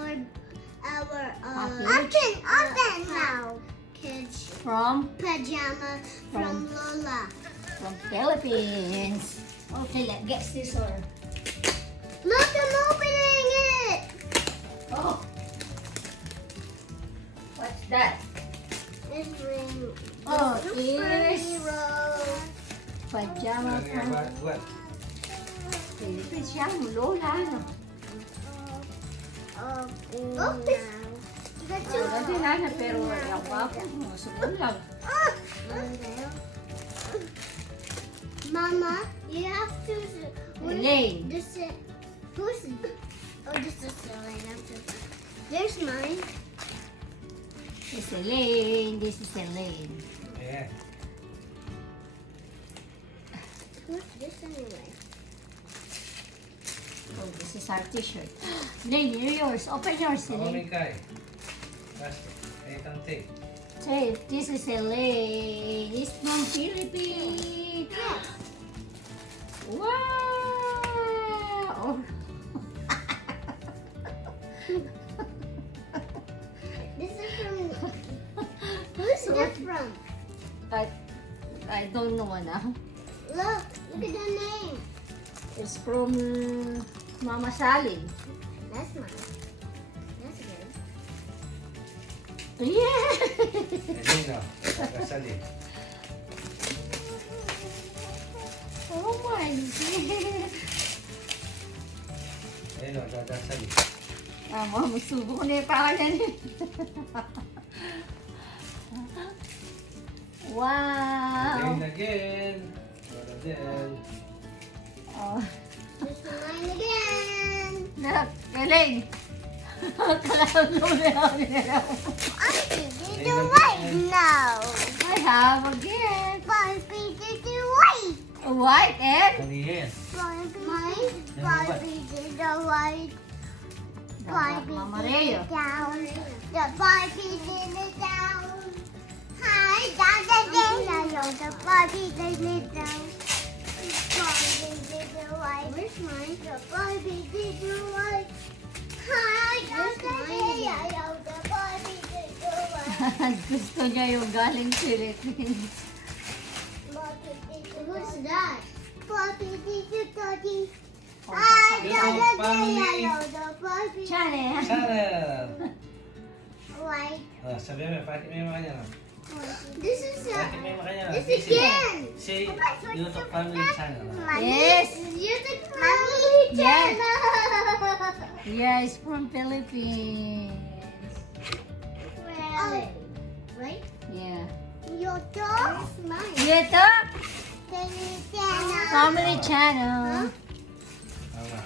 open now. Kids From pajama from Lola. Philippines. Okay, let's get scissor. Look, I'm opening it. Oh. What's that? It's rain. Oh, It's it's rose. pajama from What? Philippines. Yan, Lola. No? Oh, this. That's Dati na pero yung papa mo, subon lang. Mama, you have to. Elaine. This is who's? Oh, this is Elaine. There's mine. This is Elaine. This is Elaine. Yeah. Who's this anyway? Oh, this is our t-shirt. Elaine, yours. Open yours, Elaine. Kay. Plastic. Itang tape. Say, this is Elaine. It's from Philippines. Wow! This is from. Who's this from? I don't know now. Look at the name. It's from Mama Sally. That's mine. That's good. Yeah! Ayun na. Kasali. Oh my God! Ayun na, dadasali. Magsubo ko na yung pangalan. Wow! Again. Wala din. Oh. This is mine again. Galing! Kalalo na ako. Auntie, did you white now? I have again. Barbie, did you white? White and Malihin. Mine. Barbie did the white. Barbie Mama did Rhea. it down. The Barbie did it down. Hi, the Barbie did it down. Barbie did the white. Where's mine? The Barbie did the white. Hi, the Barbie did the white. gusto niya yung galing Philippines. Who's that? Barbie did the Barbie. Oh, Hi, family. the Barbie. Channel. Channel. White. Sabi mo, pakit mo yung makanya. This is Pakit mo yung makanya. this again. Say, YouTube family channel. Yes. YouTube family Yes. channel. Yeah, it's from Philippines. Oh, right? Yeah. YouTube. Mine. YouTube Channel. Family Channel. Tama.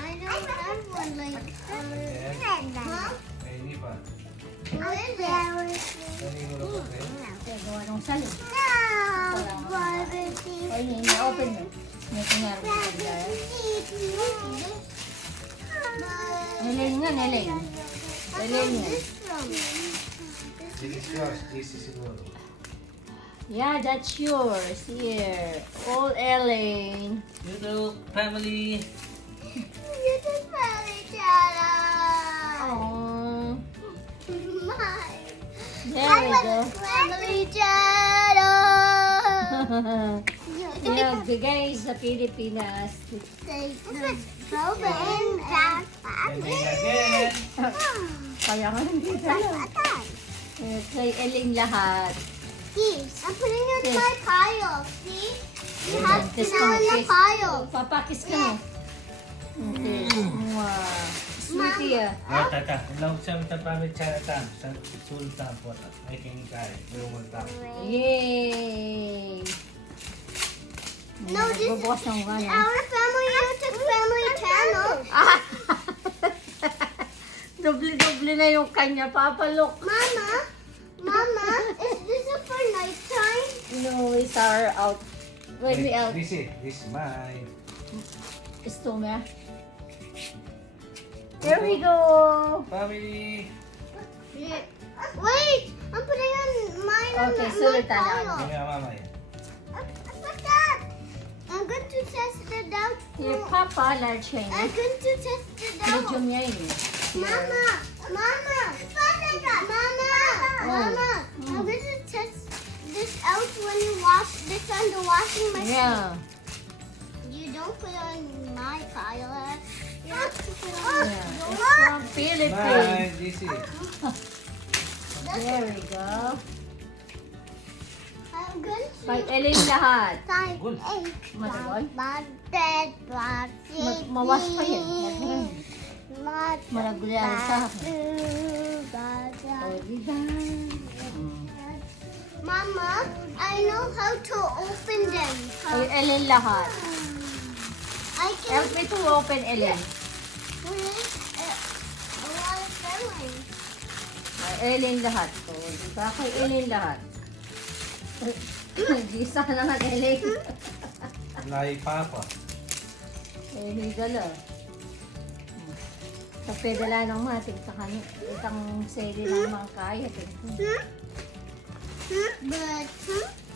I don't have one like that. Huh? Eh, hindi pa. How is it? Dali mo lang pa. Gawa ng salo. No, Barbie. Ay, hindi open mo. May kunyari mo sa dahil. Elaine nga, Elaine. Elaine nga. This is yours. This is siguro. Yeah, that's yours. Here. All Elaine. YouTube family. YouTube family channel. Oh. Mine. There we go. Family channel. Yeah, guys, sa Pilipinas. Robin, that's And then again. Kaya nga hindi tayo. Kay Elaine lahat. See, I'm putting it in my pile. See? You Yeah, have to this now in the one is- pile. Papakis ka mo. Okay. Wow. Sweetie ah. Tata. Long time ta family channel tam. Sa sultan po. Ay king kay. Lumon tam. Yay! No, this is Nagbubukas ng ano. our family YouTube family channel. Ah! Doble-doble na yung kanya, Papa. Look. Mama, is this for nighttime? No, it's our out. When we out. This is mine. It's to me. There we go. Family. Yeah. Wait, I'm putting on mine Okay, on sulit my na. pile. Kaya mama yan. What's that? I'm going to test it out. Your Papa, large I'm change. going to test it out. Medium niya yun. here. Mama. Now this is test this out when you wash this on the washing machine. Yeah. You don't put it on my pile. You have to put it on Yeah. yours. It's from Philippines. Bye, DC. There we go. I'm going to Kay Ellen lahat. Good. Matagal? Mawas pa yan. Maragular sa akin. O, diba? Mama, I know how to open them. Kay Ellen lahat. I can Help me to open, Ellen. put a lot of filling. Kay Ellen lahat. O, diba? Kay Ellen lahat. Gisa na nga, Ellen. Like Papa. Eh, higala. Sa pedala ng matik sa kanya. Itang sili ng mga kaya. But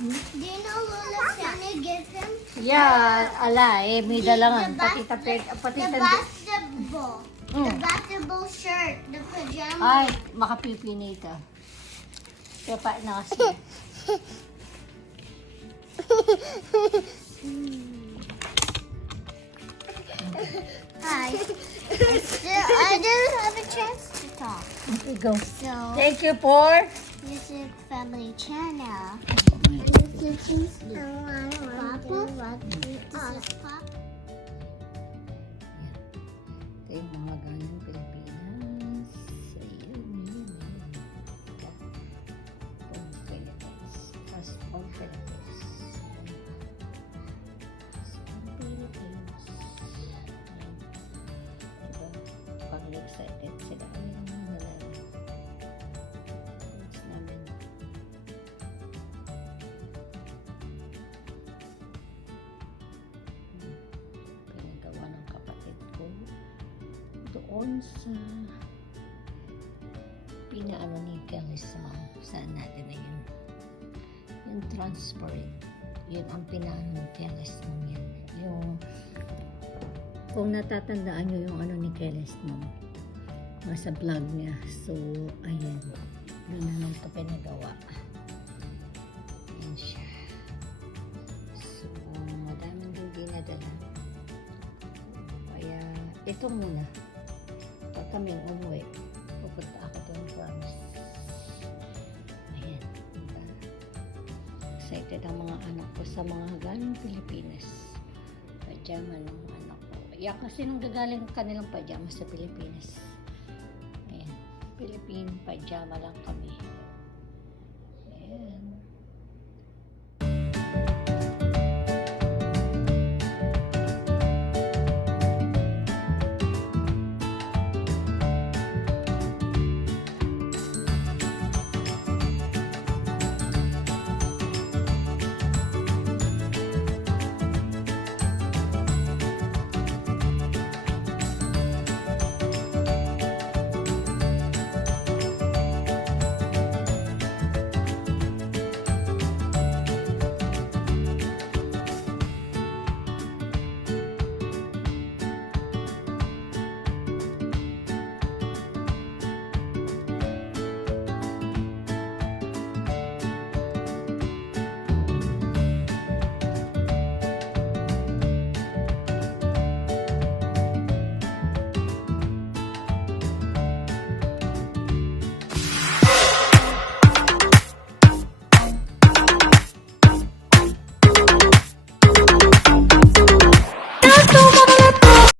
do you know Lola Santa gives him? Yeah, ala eh. May dalangan. The Pati the basketball. The basketball shirt. The pajama. Ay, makapipinita. Kaya pa na kasi. Hi. I didn't have a chance to talk. Okay, go. So, Thank you for... Music Family Channel. Papa. Ito yung mga galing Pilipinas. Ayun, yun. From Philippines. First from Philippines. From Philippines. Diba? Pag excited sila. Ayun, nalang. Thanks namin. Pinagawa ng kapatid ko doon sa pinaano ni Kelly saan natin na yun yung transparent yun ang pinaano ni Kelly yan yung kung natatandaan nyo yung ano ni Kelly nasa vlog niya so ayan doon na ito pinagawa ayan siya so madaming din dinadala kaya ito muna pag kaming umuwi pupunta ako doon promise ayan diba? Excited ang mga anak ko sa mga galing Pilipinas pajama ng anak ko yan kasi nang gagaling kanilang pajama sa Pilipinas ayan Philippine pajama lang kami